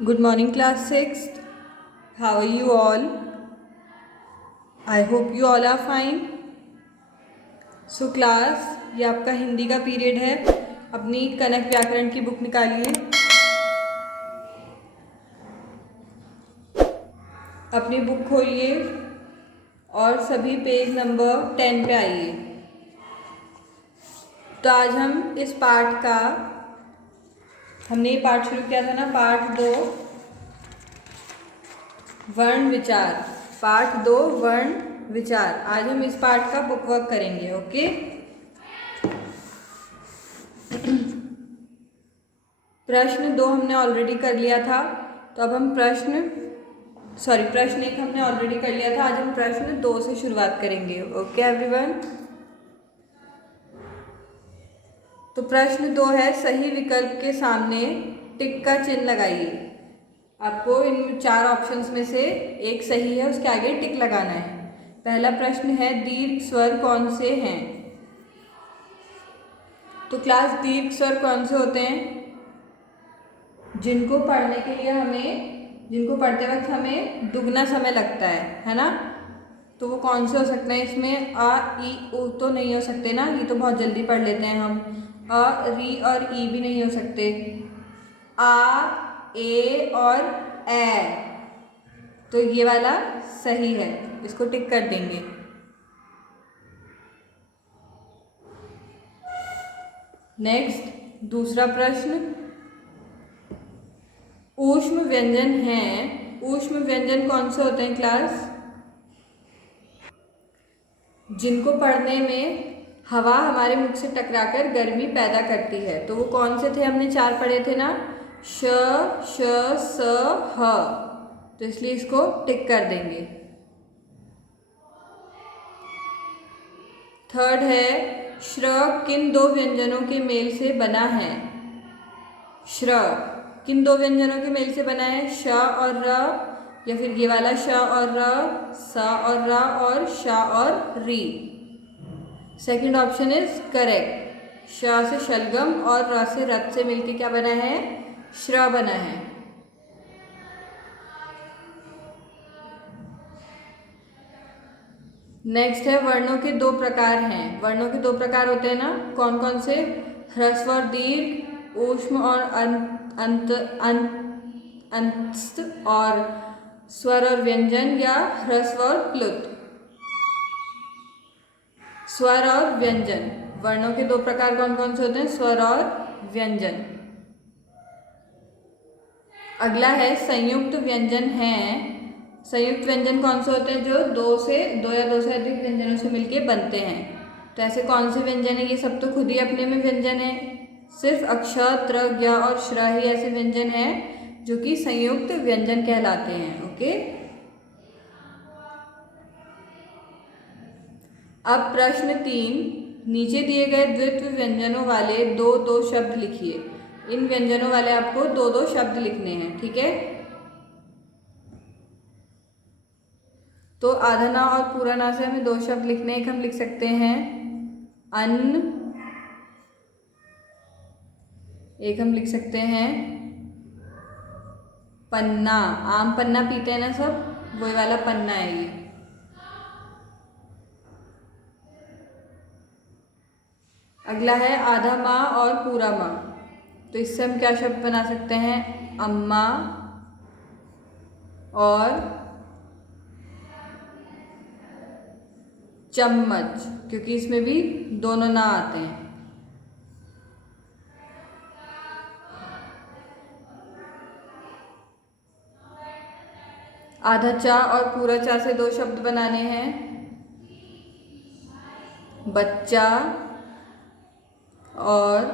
Good morning, class 6th. How are you all? I hope you all are fine. So class, ये आपका हिंदी का period है. अपनी कनक व्याकरण की बुक निकालिए. अपनी बुक खोलिए और सभी पेज नंबर 10 पे आइए. तो आज हम इस पाठ का, हमने ये पाठ शुरू किया था ना, पाठ 2 वर्ण विचार. पाठ 2 वर्ण विचार. आज हम इस पाठ का बुक वर्क करेंगे. ओके. प्रश्न 2 हमने ऑलरेडी कर लिया था. तो अब हम प्रश्न 1 हमने ऑलरेडी कर लिया था. आज हम प्रश्न 2 से शुरुआत करेंगे. Okay everyone. तो प्रश्न 2 है, सही विकल्प के सामने टिक का चिन्ह लगाइए. आपको इन 4 ऑप्शंस में से एक सही है, उसके आगे टिक लगाना है. पहला प्रश्न है, दीर्घ स्वर कौन से हैं? तो क्लास, दीर्घ स्वर कौन से होते हैं? जिनको पढ़ने के लिए जिनको पढ़ते वक्त हमें दुगना समय लगता है ना. तो वो कौन से हो सकते हैं? इसमें अ, ई, उ तो नहीं हो सकते ना, ये तो बहुत जल्दी पढ़ लेते हैं हम. अ, री और ई भी नहीं हो सकते. आ, ए और ए. तो ये वाला सही है, इसको टिक कर देंगे. नेक्स्ट, दूसरा प्रश्न, ऊष्म व्यंजन हैं. ऊष्म व्यंजन कौन से होते हैं क्लास? जिनको पढ़ने में हवा हमारे मुख से टकराकर गर्मी पैदा करती है. तो वो कौन से थे? हमने 4 पढ़े थे ना, श, श, स, ह. तो इसलिए इसको टिक कर देंगे. थर्ड है, श्र किन 2 व्यंजनों के मेल से बना है? श्र किन 2 व्यंजनों के मेल से बना है? श और र, या फिर ये वाला श और र, स और र, और श और री. Second option is correct. श से शलगम और र से रथ से मिलके क्या बना है? श्र बना है. नेक्स्ट है, वर्णों के 2 प्रकार हैं. वर्णों के 2 प्रकार होते हैं ना, कौन कौन से? ह्रस्व और दीर्घ, ऊष्म और अंतस्थ, और स्वर और व्यंजन, या ह्रस्व और प्लुत. स्वर और व्यंजन, वर्णों के 2 प्रकार कौन कौन से होते हैं? स्वर और व्यंजन. अगला है, संयुक्त व्यंजन हैं. संयुक्त व्यंजन कौन से होते हैं? जो 2 या 2 से अधिक व्यंजनों से मिलके बनते हैं. तो ऐसे कौन से व्यंजन है? ये सब तो खुद ही अपने में व्यंजन है. सिर्फ अक्ष, त्र, ज्ञ और श्र ही ऐसे व्यंजन हैं जो कि संयुक्त व्यंजन कहलाते हैं. ओके. अब प्रश्न 3, नीचे दिए गए द्वित्व व्यंजनों वाले 2 शब्द लिखिए. इन व्यंजनों वाले आपको 2 शब्द लिखने हैं. ठीक है. तो आधा ना और पूरा ना से हमें 2 शब्द लिखने. एक हम लिख सकते हैं अन्न, एक हम लिख सकते हैं पन्ना. आम पन्ना पीते हैं ना सब, वही वाला पन्ना है ये. अगला है आधा माँ और पूरा माँ. तो इससे हम क्या शब्द बना सकते हैं? अम्मा और चम्मच, क्योंकि इसमें भी दोनों ना आते हैं. आधा चा और पूरा चा से 2 शब्द बनाने हैं. बच्चा और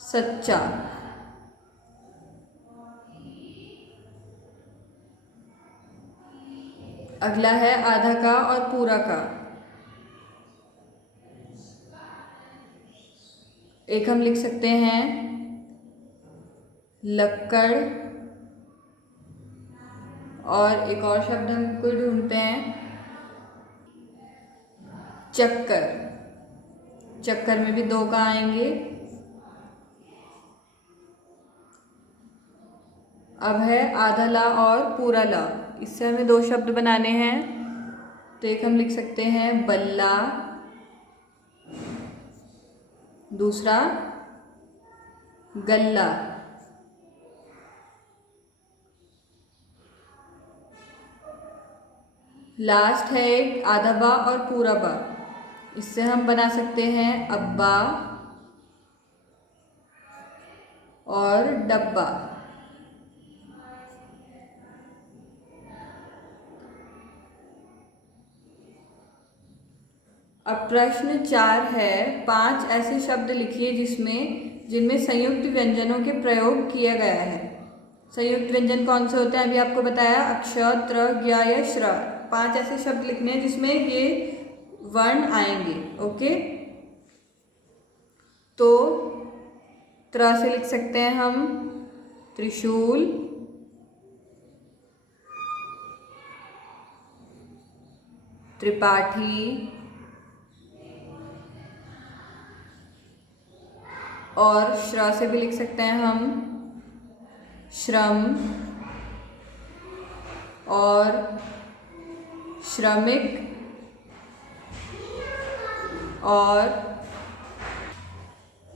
सच्चा. अगला है आधा का और पूरा का. एक हम लिख सकते हैं लक्कड़, और एक और शब्द हम कोई ढूंढते हैं चक्कर. चक्कर में भी 2 का आएंगे. अब है आधा ला और पूरा ला। इससे हमें दो शब्द बनाने हैं। तो एक हम लिख सकते हैं बल्ला, दूसरा गल्ला। लास्ट है एक आधा बा और पूरा बा। इससे हम बना सकते हैं अब्बा और डब्बा। अब प्रश्न 4 है, 5 ऐसे शब्द लिखिए जिनमें संयुक्त व्यंजनों के प्रयोग किया गया है। संयुक्त व्यंजन कौन से होते हैं अभी आपको बताया, अक्ष, त्र, ज्ञ या श्र। 5 ऐसे शब्द लिखने हैं जिसमें ये वर्ण आएंगे। ओके, तो त्र से लिख सकते हैं हम त्रिशूल, त्रिपाठी, और श्र से भी लिख सकते हैं हम श्रम और श्रमिक, और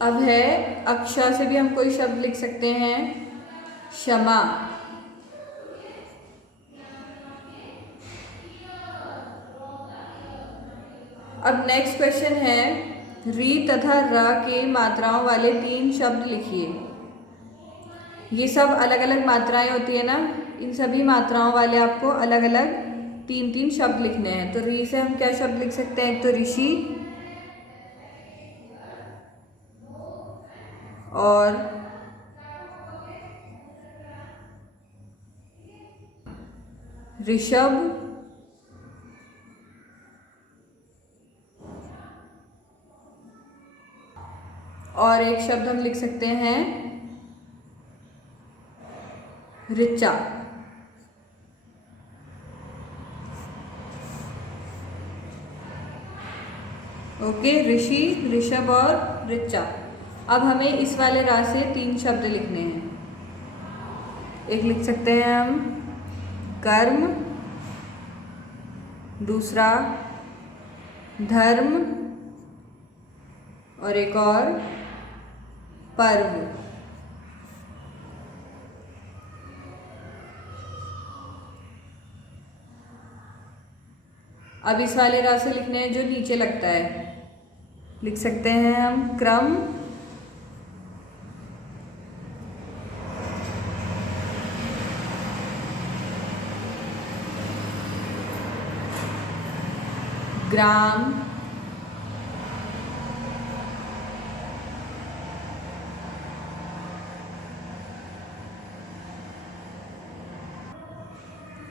अब है अक्षा से भी हम कोई शब्द लिख सकते हैं क्षमा। अब नेक्स्ट क्वेश्चन है, री तथा र के मात्राओं वाले 3 शब्द लिखिए। ये सब अलग अलग मात्राएं होती है ना, इन सभी मात्राओं वाले आपको अलग अलग 3-3 शब्द लिखने हैं। तो री से हम क्या शब्द लिख सकते हैं, एक तो ऋषि, और ऋषभ, और एक शब्द हम लिख सकते हैं ऋचा। ओके, ऋषि, ऋषभ और ऋचा। अब हमें इस वाले रा से 3 शब्द लिखने हैं। एक लिख सकते हैं हम कर्म, दूसरा धर्म, और एक और पर्व। अब इस वाले रा से लिखने हैं जो नीचे लगता है। लिख सकते हैं हम क्रम, ग्राम,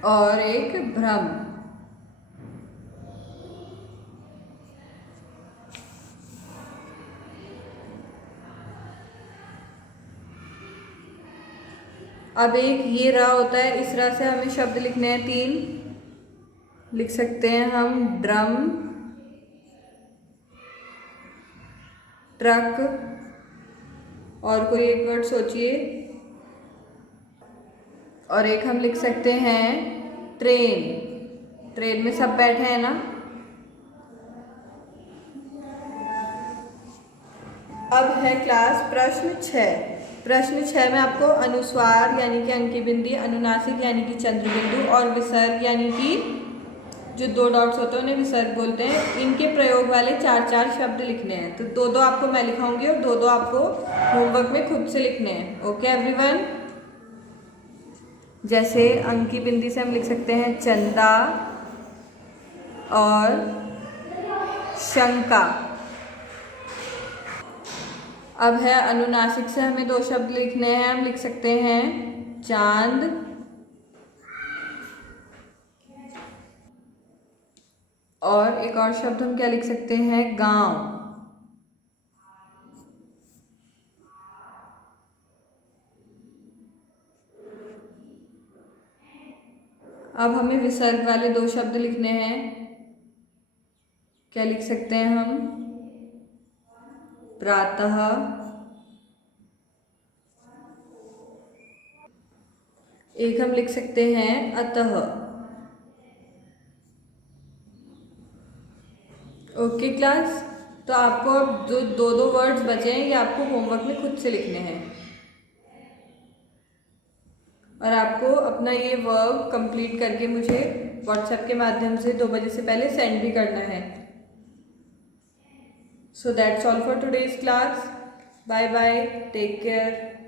और एक भ्रम। अब एक ये रा होता है, इस रा से हमें शब्द लिखने हैं 3। लिख सकते हैं हम ड्रम, ट्रक, और कोई एक वर्ड सोचिए, और एक हम लिख सकते हैं ट्रेन। ट्रेन में सब बैठे हैं ना। अब है क्लास प्रश्न 6। प्रश्न 6 में आपको अनुस्वार यानी कि अंकी बिंदी, अनुनासिक यानी कि चंद्र बिंदु, और विसर्ग यानी कि जो 2 डॉट्स होते हैं उन्हें विसर्ग बोलते हैं, इनके प्रयोग वाले 4-4 शब्द लिखने हैं। तो 2-2 आपको मैं लिखाऊंगी और 2-2 आपको होमवर्क में खुद से लिखने हैं। Okay everyone. जैसे अंकी बिंदी से हम लिख सकते हैं चंदा और शंका। अब है अनुनासिक से हमें 2 शब्द लिखने हैं। हम लिख सकते हैं चांद और एक और शब्द हम क्या लिख सकते हैं, गांव। अब हमें विसर्ग वाले 2 शब्द लिखने हैं। क्या लिख सकते हैं हम, प्रातः एक हम लिख सकते हैं अतः। ओके क्लास, तो आपको अब जो दो दो वर्ड्स बचे हैं ये आपको होमवर्क में खुद से लिखने हैं और आपको अपना ये वर्क कंप्लीट करके मुझे व्हाट्सएप के माध्यम से 2 बजे से पहले सेंड भी करना है। So that's all for today's class. Bye bye, take care.